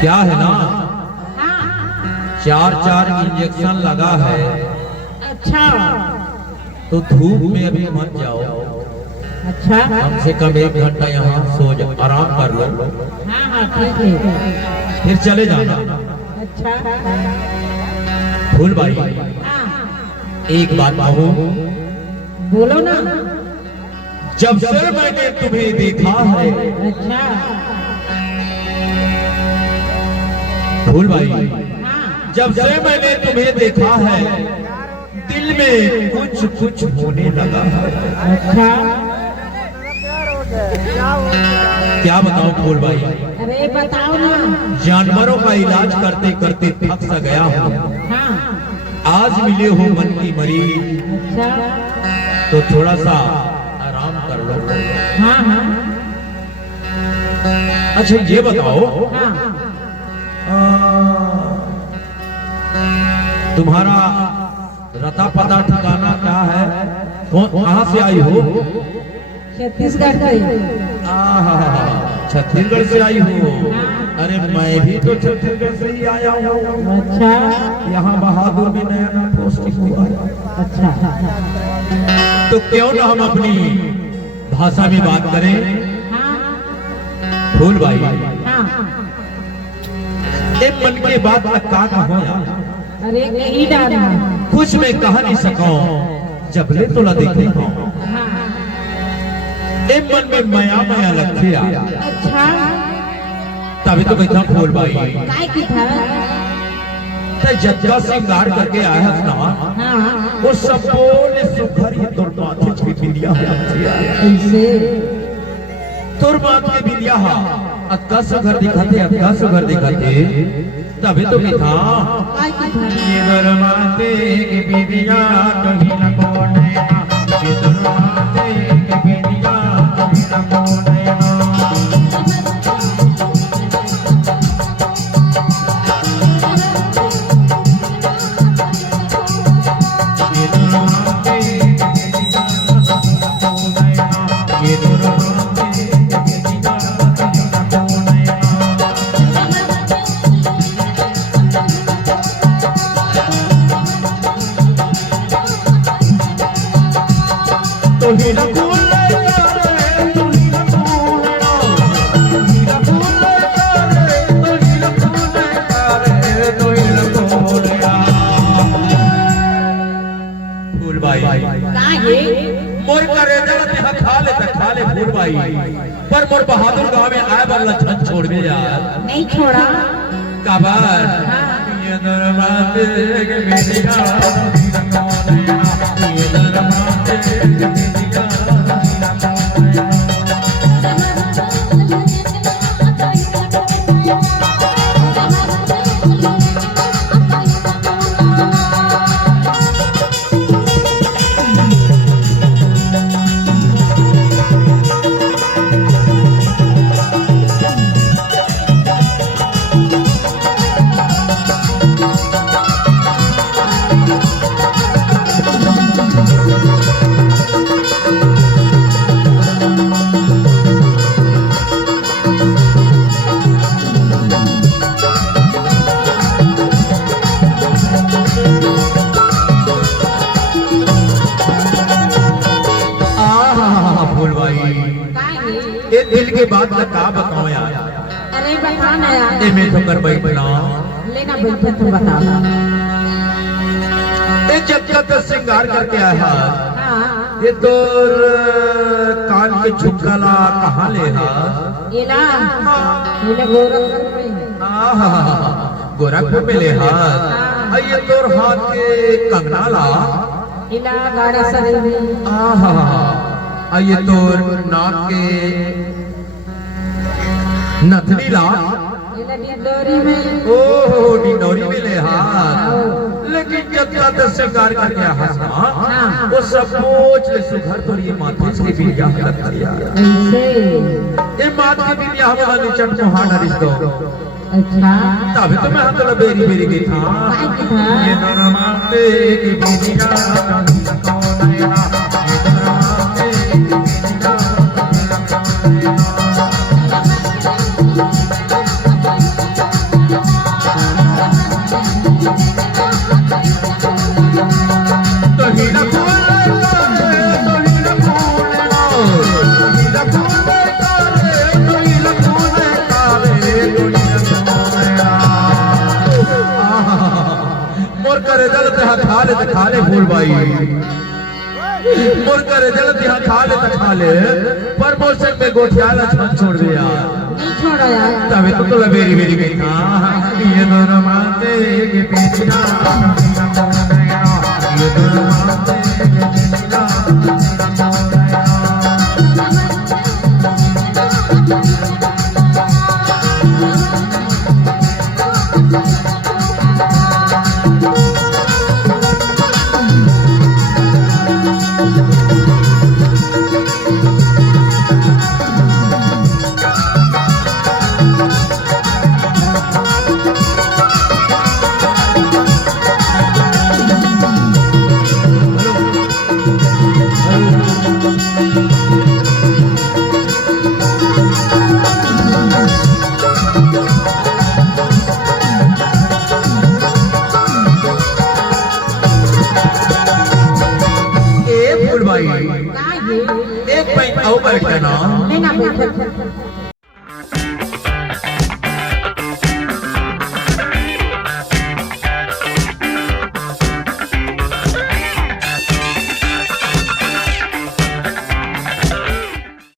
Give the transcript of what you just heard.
क्या है ना, 4 इंजेक्शन लगा है। अच्छा तो धूप में अभी मत जाओ, अच्छा कम से कम 1 घंटा यहाँ सो जाओ, आराम कर लो, हाँ ठीक है। फिर चले जाना। अच्छा फूल भाई एक बात कहूँ, बोलो ना। जब से मैंने तुम्हें देखा है अच्छा फूल भाई, हाँ जब से मैंने तुम्हें देखा है दिल में कुछ कुछ होने लगा है। अच्छा क्या बताऊं फूल भाई, अरे बताओ ना। जानवरों का इलाज करते करते थक सा गया हूँ, हाँ आज मिले हो मन की मरीज, अच्छा तो थोड़ा सा आराम कर लो। हाँ हाँ अच्छा ये बताओ, हाँ तुम्हारा रता पता ठिकाना क्या है, कहाँ से आई हो? छत्तीसगढ़ से। आहा, छत्तीसगढ़ से आई हो? अरे मैं भी तो छत्तीसगढ़ से ही आया हूँ। अच्छा यहाँ बहादुर भी नया नया पोस्टिंग हुआ है। अच्छा तो क्यों ना हम अपनी भाषा में बात करें हाँ फूल भाई। हाँ एक मन की बात का हो यार, अरे नहीं डाला। कुछ मैं कह नहीं सका जब ले तो देखे हाँ एक मन में माया माया लगती यार। अच्छा तभी तो कहता फूल भाई, काय की था। तो जज्जा श्रृंगार करके आया ना, हाँ वो सब बोले सुखरी तोर माथे की बिंदिया ऐसे। तोर माथे की बिंदिया अक्का सुघर दिखाते, अक्का सुघर दिखाते, तभी तो कहता काय की था। ये गरमाते की बिंदिया कहीं न कोने ना, ये गरमाते की बिंदिया कहीं न कोने ना। मोर खा ले फूल भाई, पर मोर बहादुर गांव में आए वाला छन छोड़ दे यार। नहीं छोड़ा। काबर ये दरबार के मेरी ये दरबार के मेरी दिल के बात का बताओ यार। अरे बताना यार। मैं तो कर बैठना लेना बैठे तो बताना। जब तक श्रृंगार करके आया, हाँ ये तो कान के झुमका कहाँ ले इला इला गोरखपुर में। गोरखपुर में ले ये तोर हाथ के कंगना ला इला गाड़ी सरी में। ये तोर नाक के नथनी ला इला डिंडोरी में। ओहो डिंडोरी में ले लेकिन जब तक श्रृंगार करके आया वो सब मोच ले सुघर तो ये माथे से बिंदिया लगती है ऐसे। ये माथे की बिंदिया हमारा निचट को हाथ हरिस दो। अच्छा तभी तो मैं हाथ बेरी बेरी की था ये दरमाते की बिंदिया कौन है ना, ये दरमाते की बिंदिया खा ले फूल भाई मोर करे जल्दी यहाँ खा ले पर मोशन में गोठियाला छोड़ दे यार नहीं छोड़ा यार तभी तो वेरी वेरी ये दोनों मानते ये पीछा ये दोनों मानते ये पीछा का ये एक पैन आओ बैठ ना नहीं ना बैठ